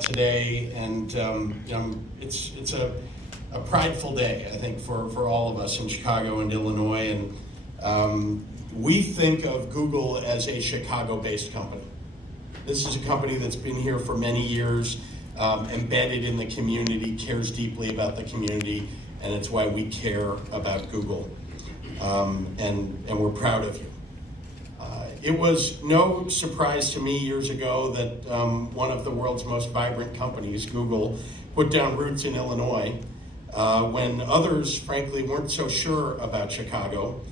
today, and it's a prideful day, I think, for all of us in Chicago and Illinois. And we think of Google as a Chicago-based company. This is a company that's been here for many years, embedded in the community, cares deeply about the community, and it's why we care about Google. And we're proud of you. It was no surprise to me years ago that one of the world's most vibrant companies, Google, put down roots in Illinois when others, frankly, weren't so sure about Chicago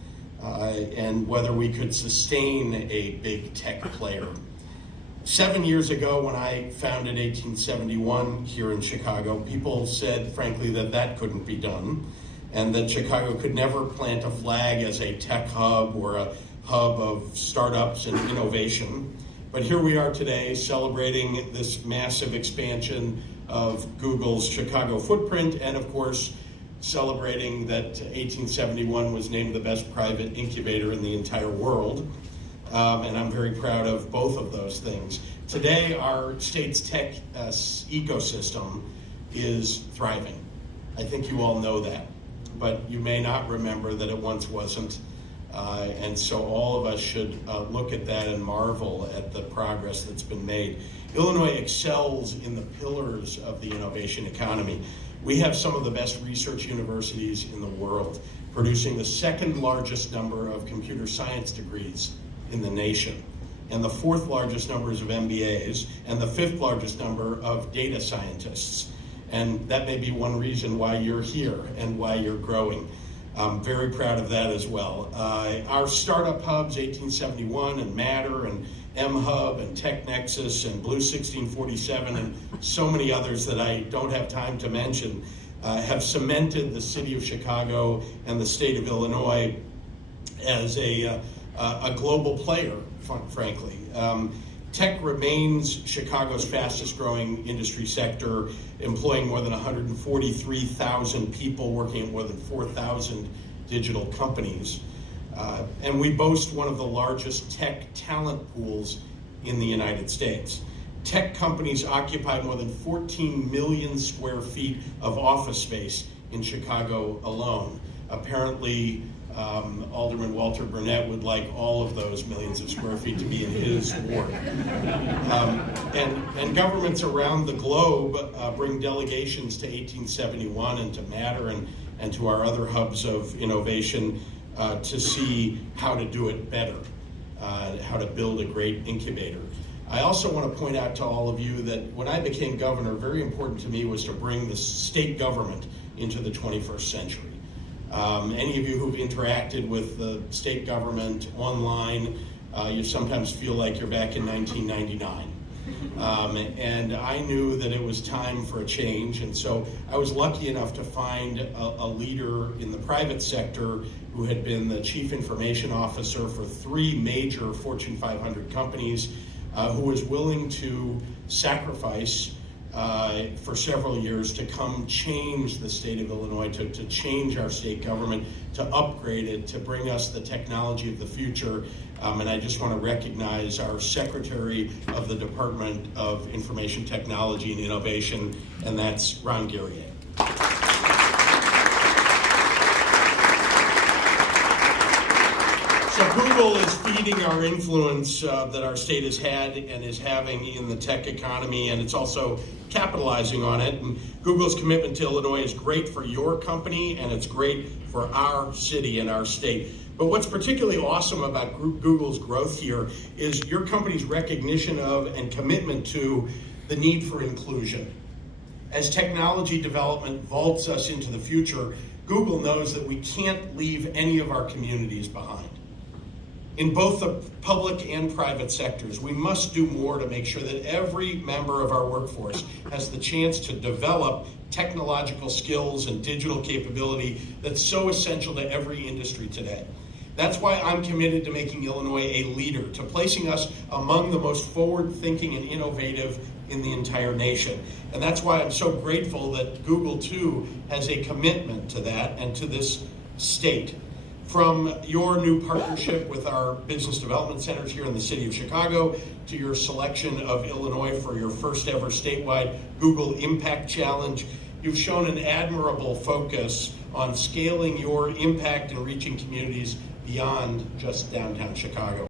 and whether we could sustain a big tech player. 7 years ago, when I founded 1871 here in Chicago, people said, frankly, that couldn't be done, and that Chicago could never plant a flag as a tech hub or a hub of startups and innovation. But here we are today, celebrating this massive expansion of Google's Chicago footprint, and of course, celebrating that 1871 was named the best private incubator in the entire world. And I'm very proud of both of those things. Today, our state's tech ecosystem is thriving. I think you all know that, but you may not remember that it once wasn't. And so all of us should look at that and marvel at the progress that's been made. Illinois excels in the pillars of the innovation economy. We have some of the best research universities in the world, producing the second largest number of computer science degrees in the nation, and the fourth largest numbers of MBAs, and the fifth largest number of data scientists. And that may be one reason why you're here and why you're growing. I'm very proud of that as well. Our startup hubs, 1871 and Matter and M-Hub and TechNexus and Blue 1647 and so many others that I don't have time to mention, have cemented the city of Chicago and the state of Illinois as a global player, frankly. Tech remains Chicago's fastest growing industry sector, employing more than 143,000 people, working at more than 4,000 digital companies. And we boast one of the largest tech talent pools in the United States. Tech companies occupy more than 14 million square feet of office space in Chicago alone. Apparently, Alderman Walter Burnett would like all of those millions of square feet to be in his ward. And governments around the globe bring delegations to 1871 and to Matter and to our other hubs of innovation to see how to do it better, how to build a great incubator. I also want to point out to all of you that when I became governor, very important to me was to bring the state government into the 21st century. Any of you who've interacted with the state government online, you sometimes feel like you're back in 1999. And I knew that it was time for a change, and so I was lucky enough to find a leader in the private sector who had been the chief information officer for 3 major Fortune 500 companies, who was willing to sacrifice for several years to come change the state of Illinois, to change our state government, to upgrade it, to bring us the technology of the future. And I just want to recognize our Secretary of the Department of Information Technology and Innovation, and that's Ron Guerrier. So Google is feeding our influence that our state has had and is having in the tech economy, and it's also capitalizing on it. And Google's commitment to Illinois is great for your company, and it's great for our city and our state. But what's particularly awesome about Google's growth here is your company's recognition of and commitment to the need for inclusion. As technology development vaults us into the future, Google knows that we can't leave any of our communities behind. In both the public and private sectors, we must do more to make sure that every member of our workforce has the chance to develop technological skills and digital capability that's so essential to every industry today. That's why I'm committed to making Illinois a leader, to placing us among the most forward-thinking and innovative in the entire nation. And that's why I'm so grateful that Google, too, has a commitment to that and to this state. From your new partnership with our business development centers here in the city of Chicago to your selection of Illinois for your first ever statewide Google Impact Challenge, you've shown an admirable focus on scaling your impact and reaching communities beyond just downtown Chicago.